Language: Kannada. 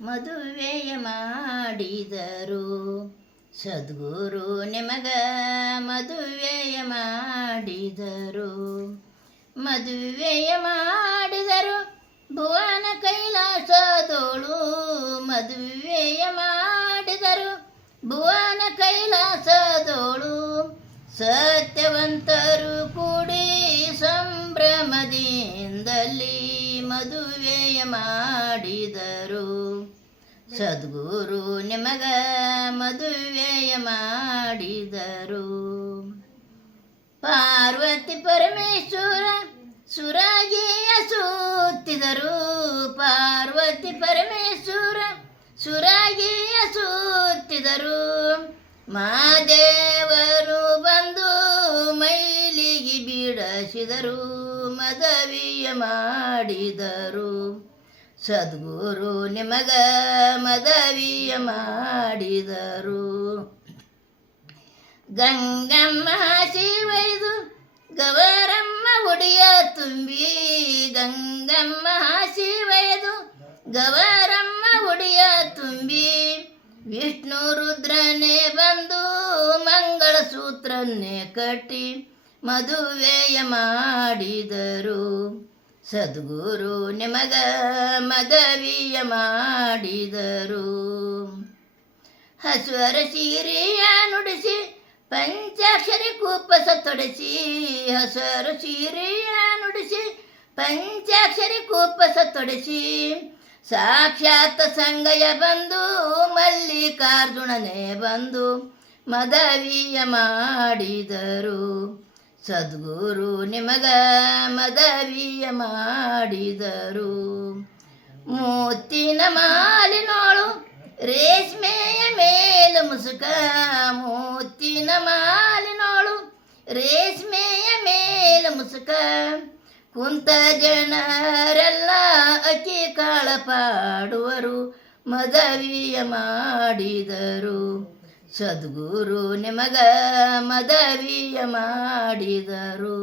ಮದುವೆಯ ಮಾಡಿದರು ಸದ್ಗುರು ನಿಮಗ ಮದುವೆಯ ಮಾಡಿದರು ಮದುವೆಯ ಮಾಡಿದರು ಭುವನ ಕೈಲಾಸದೋಳು ಮದುವೆಯ ಮಾಡಿದರು ಭುವನ ಕೈಲಾಸದೋಳು ಸತ್ಯವಂತರು ಕೂಡಿ ಸಂಭ್ರಮದಿಂದಲೇ ಮದುವೆಯ ಮಾಡಿದರು ಸದ್ಗುರು ನಿಮಗ ಮದುವೆಯ ಮಾಡಿದರು ಪಾರ್ವತಿ ಪರಮೇಶ್ವರ ಸುರಾಗಿಯ ಸೂತ್ತಿದರು ಪಾರ್ವತಿ ಪರಮೇಶ್ವರ ಸುರಾಗಿಯ ಸೂತ್ತಿದರು ಮಾದೇವರು ಬಂದು ಮೈಲಿಗೆ ಬಿಡಿಸಿದರು ಮದುವೆಯ ಮಾಡಿದರು ಸದ್ಗುರು ನಿಮಗ ಮದುವೆಯ ಮಾಡಿದರು ಗಂಗಮ್ಮ ಶಿವೈದು ಗವರಮ್ಮ ಉಡಿಯ ತುಂಬಿ ಗಂಗಮ್ಮ ಶಿವೈದು ಗವರಮ್ಮ ಉಡಿಯ ತುಂಬಿ ವಿಷ್ಣು ರುದ್ರನೇ ಬಂದು ಮಂಗಳಸೂತ್ರನ್ನೇ ಕಟ್ಟಿ ಮದುವೆಯ ಮಾಡಿದರು ಸದ್ಗುರು ನಿಮಗ ಮದುವೆಯ ಮಾಡಿದರು ಹಸುರ ಸೀರೆಯ ನುಡಿಸಿ ಪಂಚಾಕ್ಷರಿ ಕುಪ್ಪಸ ತೊಡಿಸಿ ಹಸುರ ಸೀರೆಯ ನುಡಿಸಿ ಪಂಚಾಕ್ಷರಿ ಕುಪ್ಪಸ ತೊಡಿಸಿ ಸಾಕ್ಷಾತ್ ಸಂಗಯ ಬಂದು ಮಲ್ಲಿಕಾರ್ಜುನನೇ ಬಂದು ಮದುವೆಯ ಮಾಡಿದರು ಸದ್ಗುರು ನಿಮಗ ಮದುವೆಯ ಮಾಡಿದರು ಮುತ್ತಿನ ಮಾಲಿನೋಳು ರೇಷ್ಮೆಯ ಮೇಲೆ ಮುಸುಕ ಮುತ್ತಿನ ಮಾಲಿನೋಳು ರೇಷ್ಮೆಯ ಮೇಲೆ ಮುಸುಕ ಕುಂತ ಜನರೆಲ್ಲ ಅಕ್ಕಿ ಕಾಳ ಪಾಡುವರು ಮದುವೆಯ ಮಾಡಿದರು ಸದ್ಗುರು ನಿಮಗ ಮದುವೆಯ ಮಾಡಿದರು